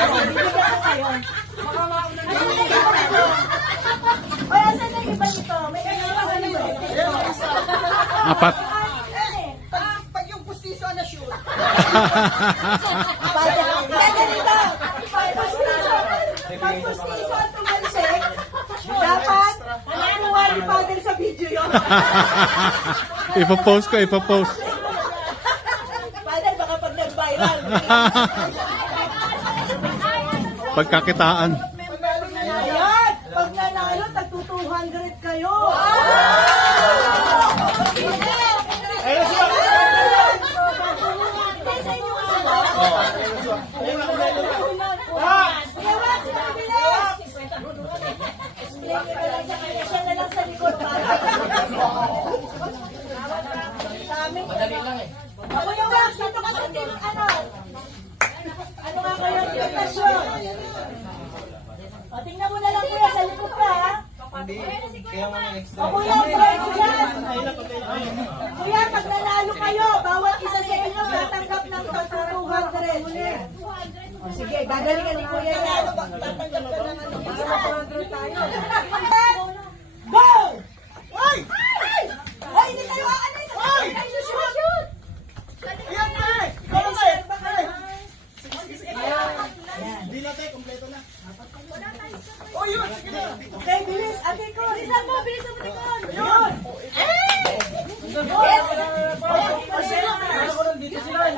Bibigyan ko kayo. Ay, asan na yung iba nito? May ano ba? Apat. Pag yung pustiso na shoot. Pag pustiso ang tumalsik, dapat nakuha ni Father sa video yun. Ipopost ko, ipopost. Father, baka pag nag-viral. Pagkakitaan. Ayan! Pag nanalo, tag-200 kayo. Siya na lang sa likod. Madali lang eh. Ako yung wax, ito kasi din, ano nga kayo, invitation. O, tingnan mo na lang kuya, sa likod ka, ha? Hindi. Kaya mga extra. O, kuya, friends dyan. Kuya, pag nanalo kayo, bawat isa sa inyo tatanggap ng 200. O, sige, gagalingan ni kuya yan. Tatanggap ka ng ano, 200 tayo. Go! Ay! Ay, hindi kayo aanay sa kayo kayo shoot! Ayan na eh! Kayo, sir, baka Hindi na tayo, kompleto na. Oh, yun! Sige na! okay, bilis, ate ko. Bilisan mo, tikon. Yun! Ako lang dito sila.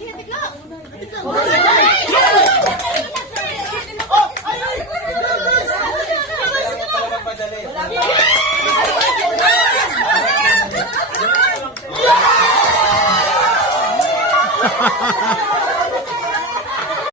Yes!